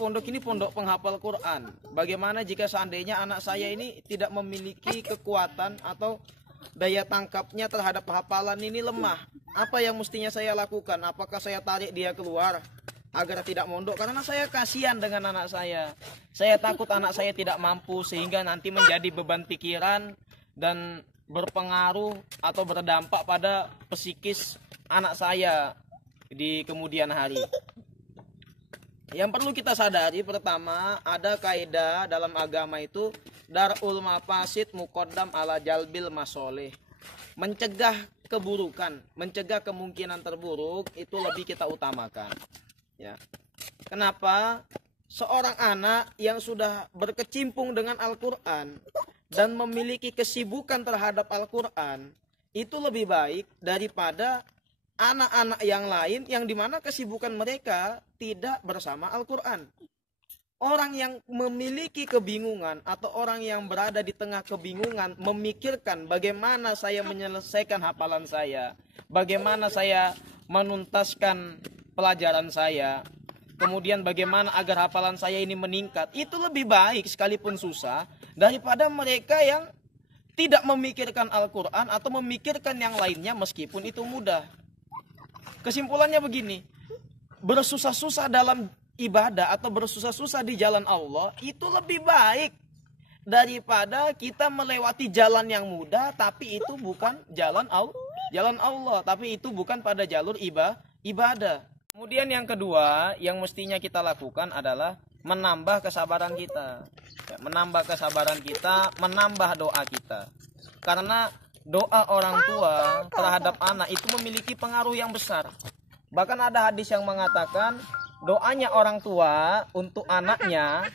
pondok ini pondok penghafal Quran. Bagaimana jika seandainya anak saya ini tidak memiliki kekuatan atau daya tangkapnya terhadap hafalan ini lemah? Apa yang mestinya saya lakukan? Apakah saya tarik dia keluar agar tidak mondok? Karena saya kasihan dengan anak saya. Saya takut anak saya tidak mampu sehingga nanti menjadi beban pikiran dan berpengaruh atau berdampak pada psikis anak saya di kemudian hari. Yang perlu kita sadari pertama, ada kaidah dalam agama itu darul mafasid muqaddam ala jalbil masoleh. Mencegah keburukan, mencegah kemungkinan terburuk itu lebih kita utamakan. Ya. Kenapa? Seorang anak yang sudah berkecimpung dengan Al-Quran dan memiliki kesibukan terhadap Al-Quran itu lebih baik daripada anak-anak yang lain yang dimana kesibukan mereka tidak bersama Al-Quran. Orang yang memiliki kebingungan atau orang yang berada di tengah kebingungan memikirkan bagaimana saya menyelesaikan hafalan saya, bagaimana saya menuntaskan pelajaran saya, kemudian bagaimana agar hafalan saya ini meningkat, itu lebih baik sekalipun susah daripada mereka yang tidak memikirkan Al-Quran atau memikirkan yang lainnya meskipun itu mudah. Kesimpulannya begini, bersusah-susah dalam ibadah atau bersusah-susah di jalan Allah itu lebih baik daripada kita melewati jalan yang mudah tapi itu bukan jalan Allah, tapi itu bukan pada jalur ibadah. Kemudian yang kedua yang mestinya kita lakukan adalah menambah kesabaran kita. Menambah kesabaran kita, menambah doa kita. Karena doa orang tua terhadap anak itu memiliki pengaruh yang besar. Bahkan ada hadis yang mengatakan doanya orang tua untuk anaknya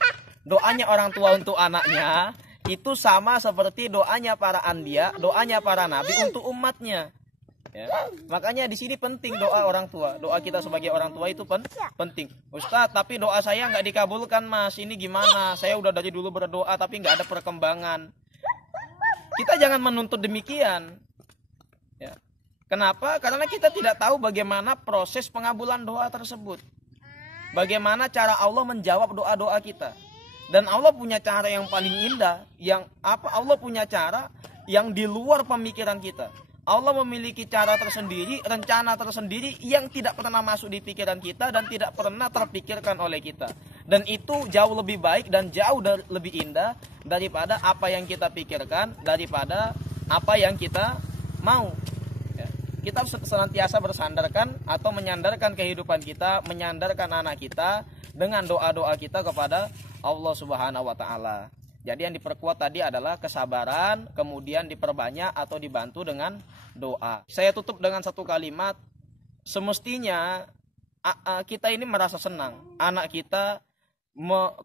itu sama seperti doanya para anbiya, doanya para nabi untuk umatnya. Ya. Makanya di sini penting doa orang tua. Doa kita sebagai orang tua itu penting. Ustaz, tapi doa saya nggak dikabulkan mas. Ini gimana? Saya udah dari dulu berdoa tapi nggak ada perkembangan. Kita jangan menuntut demikian. Ya. Kenapa? Karena kita tidak tahu bagaimana proses pengabulan doa tersebut. Bagaimana cara Allah menjawab doa-doa kita. Dan Allah punya cara yang paling indah. Allah punya cara yang di luar pemikiran kita. Allah memiliki cara tersendiri, rencana tersendiri yang tidak pernah masuk di pikiran kita dan tidak pernah terpikirkan oleh kita. Dan itu jauh lebih baik dan jauh lebih indah daripada apa yang kita pikirkan, daripada apa yang kita mau. Ya. Kita senantiasa bersandarkan atau menyandarkan kehidupan kita, menyandarkan anak kita dengan doa-doa kita kepada Allah Subhanahu wa Ta'ala. Jadi yang diperkuat tadi adalah kesabaran, kemudian diperbanyak atau dibantu dengan doa. Saya tutup dengan satu kalimat, semestinya kita ini merasa senang.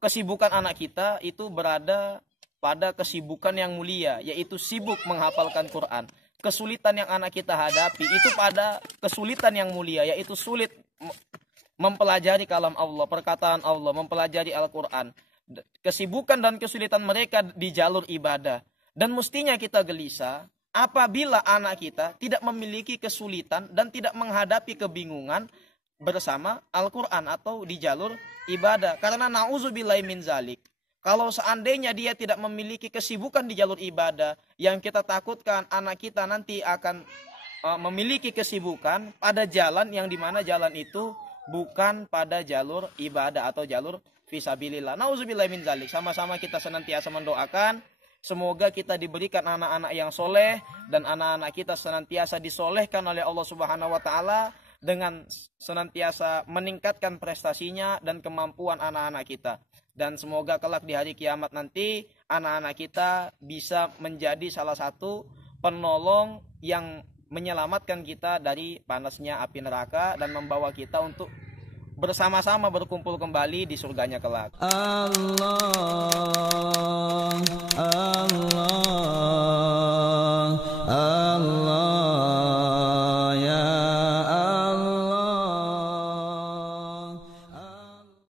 Kesibukan anak kita itu berada pada kesibukan yang mulia, yaitu sibuk menghafalkan Quran. Kesulitan yang anak kita hadapi itu pada kesulitan yang mulia, yaitu sulit mempelajari kalam Allah, perkataan Allah, mempelajari Al-Quran. Kesibukan dan kesulitan mereka di jalur ibadah. Dan mestinya kita gelisah apabila anak kita tidak memiliki kesulitan dan tidak menghadapi kebingungan bersama Al-Quran atau di jalur ibadah. Karena na'udzubillahi min zalik, kalau seandainya dia tidak memiliki kesibukan di jalur ibadah, yang kita takutkan anak kita nanti akan memiliki kesibukan pada jalan yang dimana jalan itu bukan pada jalur ibadah atau jalur fisabilillah. Nauzubillahi min zalik. Sama-sama kita senantiasa mendoakan semoga kita diberikan anak-anak yang soleh dan anak-anak kita senantiasa disolehkan oleh Allah Subhanahu wa Ta'ala dengan senantiasa meningkatkan prestasinya dan kemampuan anak-anak kita. Dan semoga kelak di hari kiamat nanti anak-anak kita bisa menjadi salah satu penolong yang menyelamatkan kita dari panasnya api neraka dan membawa kita untuk bersama-sama berkumpul kembali di surganya kelak. Allah